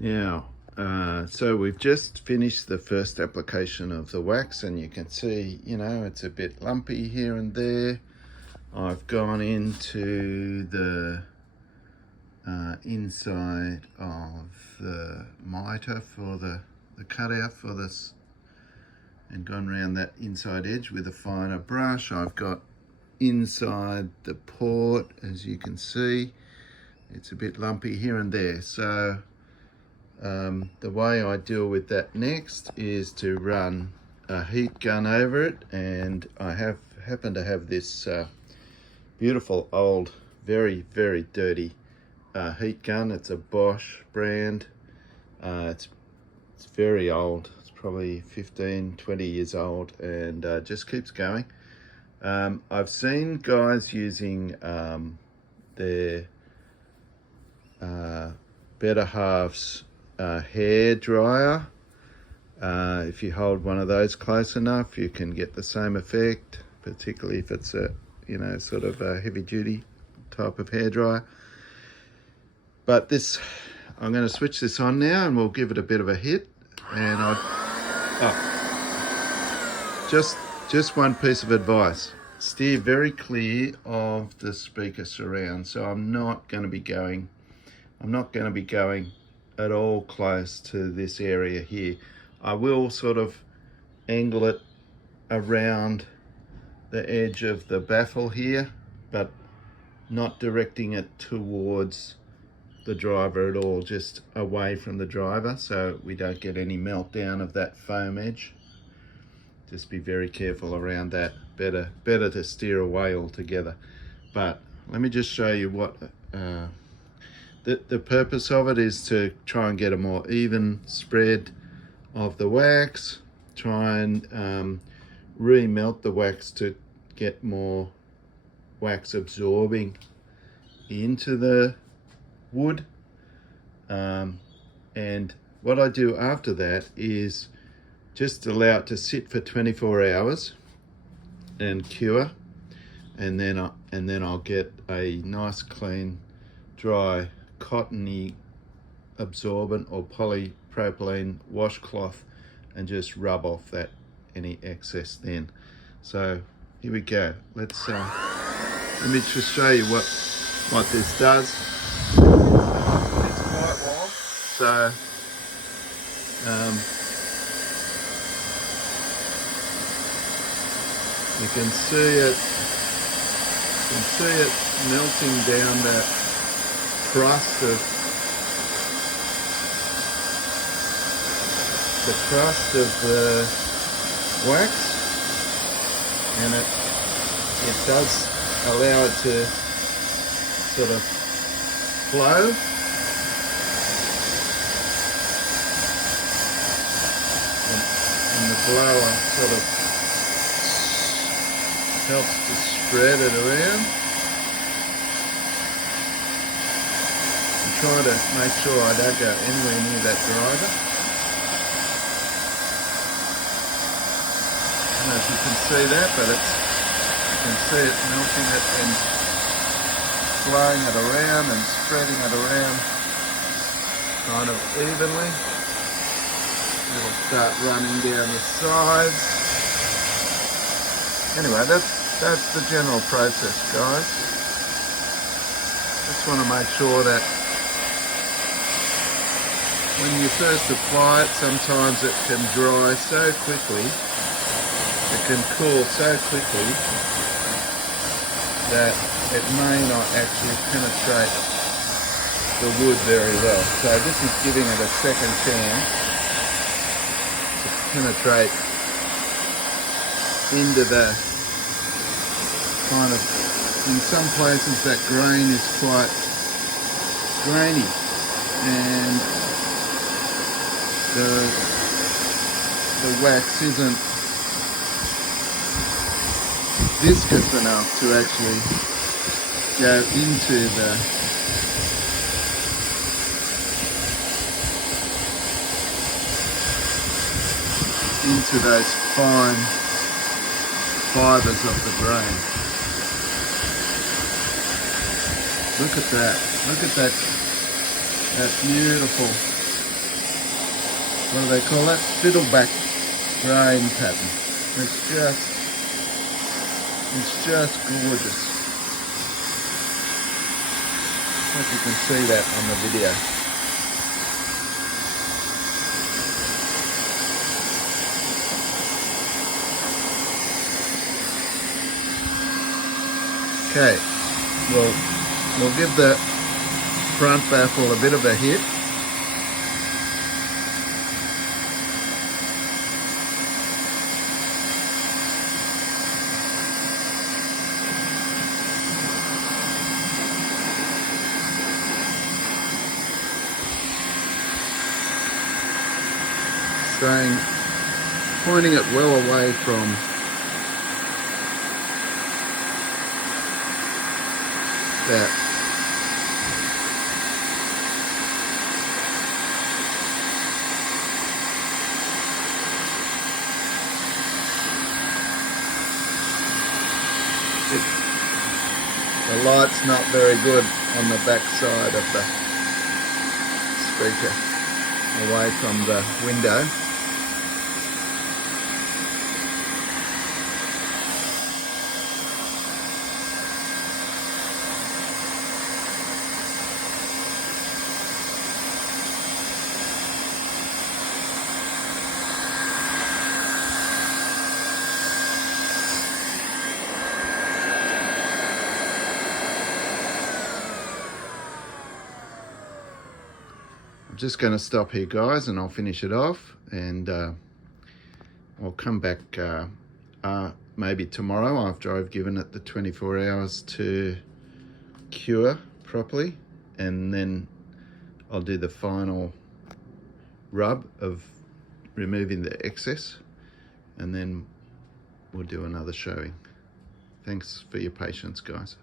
Now, so we've just finished the first application of the wax, and you can see, it's a bit lumpy here and there. I've gone into the inside of the mitre for the cutout for this, and gone around that inside edge with a finer brush. I've got inside the port, as you can see, it's a bit lumpy here and there. So the way I deal with that next is to run a heat gun over it, and I happen to have this beautiful old, very dirty heat gun. It's a Bosch brand. It's very old. It's probably 15-20 years old, and just keeps going. I've seen guys using their Better Halves hair dryer. If you hold one of those close enough, you can get the same effect, particularly if it's a sort of a heavy duty type of hair dryer. But this, I'm going to switch this on now, and we'll give it a bit of a hit. And just one piece of advice: steer very clear of the speaker surround. So I'm not going to be going at all close to this area here. I will sort of angle it around the edge of the baffle here, but not directing it towards the driver at all, just away from the driver, so we don't get any meltdown of that foam edge. Just be very careful around that. Better to steer away altogether. But let me just show you what the purpose of it is: to try and get a more even spread of the wax, try and remelt the wax to get more wax absorbing into the wood. And what I do after that is just allow it to sit for 24 hours and cure, and then I'll get a nice clean dry cottony absorbent or polypropylene washcloth and just rub off that any excess then. So here we go. Let me just show you what this does. It's quite warm, so you can see it melting down that crust of the wax, and it does allow it to sort of flow. And the blower sort of helps to spread it around. I'm trying to make sure I don't go anywhere near that driver. I don't know if you can see that, but you can see it melting it and flowing it around and spreading it around kind of evenly. It'll start running down the sides. Anyway, that's the general process, guys. Just want to make sure that when you first apply it, sometimes it can dry so quickly, it can cool so quickly that it may not actually penetrate the wood very well. So this is giving it a second chance to penetrate into the kind of, in some places that grain is quite grainy, and the wax isn't viscous enough to actually go into those fine fibers of the grain. Look at that. Look at that beautiful what do they call that? Fiddleback grain pattern. It's just gorgeous. I hope you can see that on the video. Okay, we'll give the front baffle a bit of a hit. Pointing it well away from that. The light's not very good on the back side of the speaker, away from the window. I'm just going to stop here, guys, and I'll finish it off, and I'll come back maybe tomorrow after I've given it the 24 hours to cure properly, and then I'll do the final rub of removing the excess, and then we'll do another showing. Thanks for your patience, guys.